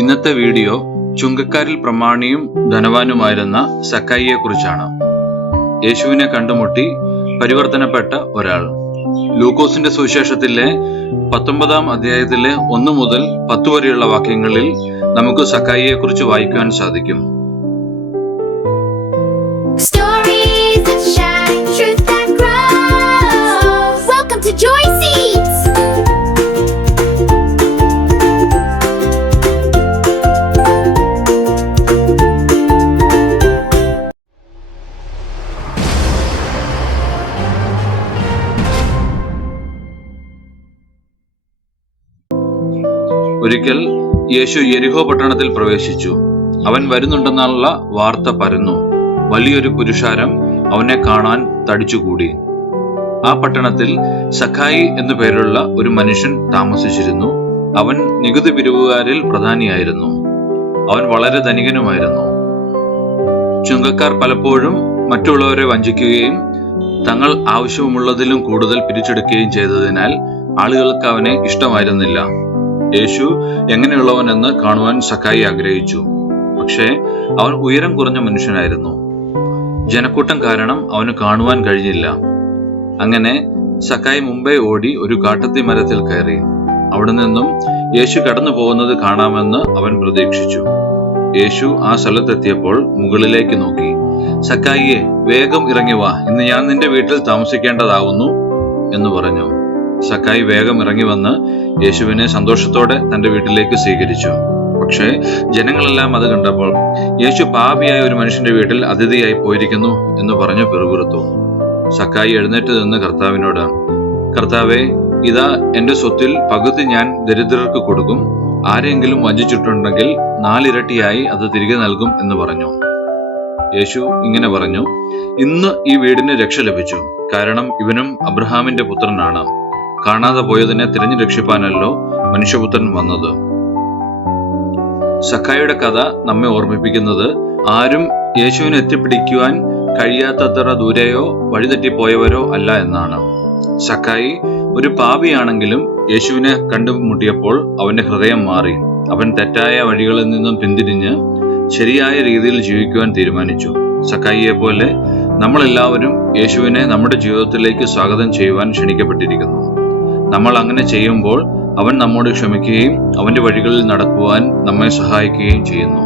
ഇന്നത്തെ വീഡിയോ ചുങ്കക്കാരിൽ പ്രമാണിയും ധനവാനുമായിരുന്ന സക്കായിയെ കുറിച്ചാണ്. യേശുവിനെ കണ്ടുമുട്ടി പരിവർത്തനപ്പെട്ട ഒരാൾ. ലൂക്കോസിന്റെ സുവിശേഷത്തിലെ 19-ാം അധ്യായത്തിലെ 1 മുതൽ 10 വരെയുള്ള വാക്യങ്ങളിൽ നമുക്ക് സക്കായിയെ കുറിച്ച് വായിക്കാൻ സാധിക്കും. ഒരിക്കൽ യേശു യെരിഹോ പട്ടണത്തിൽ പ്രവേശിച്ചു. അവൻ വരുന്നുണ്ടെന്നുള്ള വാർത്ത പരന്നു. വലിയൊരു പുരുഷാരം അവനെ കാണാൻ തടിച്ചുകൂടി. ആ പട്ടണത്തിൽ സക്കായി എന്നു പേരുള്ള ഒരു മനുഷ്യൻ താമസിച്ചിരുന്നു. അവൻ നികുതി പിരിവുകാരിൽ പ്രധാനിയായിരുന്നു. അവൻ വളരെ ധനികനുമായിരുന്നു. ചുങ്കക്കാർ പലപ്പോഴും മറ്റുള്ളവരെ വഞ്ചിക്കുകയും തങ്ങൾ ആവശ്യമുള്ളതിലും കൂടുതൽ പിരിച്ചെടുക്കുകയും ചെയ്തതിനാൽ ആളുകൾക്ക് അവനെ ഇഷ്ടമായിരുന്നില്ല. യേശു എങ്ങനെയുള്ളവനെന്ന് കാണുവാൻ സക്കായി ആഗ്രഹിച്ചു. പക്ഷേ അവൻ ഉയരം കുറഞ്ഞ മനുഷ്യനായിരുന്നു. ജനക്കൂട്ടം കാരണം അവന് കാണുവാൻ കഴിഞ്ഞില്ല. അങ്ങനെ സക്കായി മുമ്പേ ഓടി ഒരു കാട്ടത്തി മരത്തിൽ കയറി. അവിടെ നിന്നും യേശു കടന്നു പോകുന്നത് കാണാമെന്ന് അവൻ പ്രതീക്ഷിച്ചു. യേശു ആ സ്ഥലത്തെത്തിയപ്പോൾ മുകളിലേക്ക് നോക്കി, "സക്കായിയെ, വേഗം ഇറങ്ങി വാ, ഇന്ന് ഞാൻ നിന്റെ വീട്ടിൽ താമസിക്കേണ്ടതാവുന്നു" എന്ന് പറഞ്ഞു. സക്കായി വേഗം ഇറങ്ങി വന്ന് യേശുവിനെ സന്തോഷത്തോടെ തന്റെ വീട്ടിലേക്ക് സ്വീകരിച്ചു. പക്ഷേ ജനങ്ങളെല്ലാം അത് കണ്ടപ്പോൾ, "യേശു പാപിയായ ഒരു മനുഷ്യന്റെ വീട്ടിൽ അതിഥിയായി പോയിരിക്കുന്നു" എന്ന് പറഞ്ഞു പിറുപിറുത്തു. സക്കായി എഴുന്നേറ്റ് നിന്ന് കർത്താവിനോട്, "കർത്താവേ, ഇതാ എന്റെ സ്വത്തിൽ പകുതി ഞാൻ ദരിദ്രർക്ക് കൊടുക്കും. ആരെങ്കിലും വഞ്ചിച്ചിട്ടുണ്ടെങ്കിൽ 4 ഇരട്ടിയായി അത് തിരികെ നൽകും" എന്ന് പറഞ്ഞു. യേശു ഇങ്ങനെ പറഞ്ഞു, "ഇന്ന് ഈ വീടിന് രക്ഷ ലഭിച്ചു. കാരണം ഇവനും അബ്രഹാമിന്റെ പുത്രനാണ്. കാണാതെ പോയതിനെ തിരഞ്ഞു രക്ഷിപ്പാനല്ലോ മനുഷ്യപുത്രൻ വന്നത്." സക്കായിയുടെ കഥ നമ്മെ ഓർമ്മിപ്പിക്കുന്നത് ആരും യേശുവിനെ എത്തിപ്പിടിക്കുവാൻ കഴിയാത്തത്ര ദൂരെയോ വഴിതെറ്റിപ്പോയവരോ അല്ല എന്നാണ്. സക്കായി ഒരു പാപിയാണെങ്കിലും യേശുവിനെ കണ്ടുമുട്ടിയപ്പോൾ അവന്റെ ഹൃദയം മാറി. അവൻ തെറ്റായ വഴികളിൽ നിന്നും പിന്തിരിഞ്ഞ് ശരിയായ രീതിയിൽ ജീവിക്കുവാൻ തീരുമാനിച്ചു. സക്കായിയെ പോലെ നമ്മളെല്ലാവരും യേശുവിനെ നമ്മുടെ ജീവിതത്തിലേക്ക് സ്വാഗതം ചെയ്യുവാൻ ക്ഷണിക്കപ്പെട്ടിരിക്കുന്നു. നമ്മൾ അങ്ങനെ ചെയ്യുമ്പോൾ അവൻ നമ്മോട് ക്ഷമിക്കുകയും അവന്റെ വഴികളിൽ നടക്കുവാൻ നമ്മെ സഹായിക്കുകയും ചെയ്യുന്നു.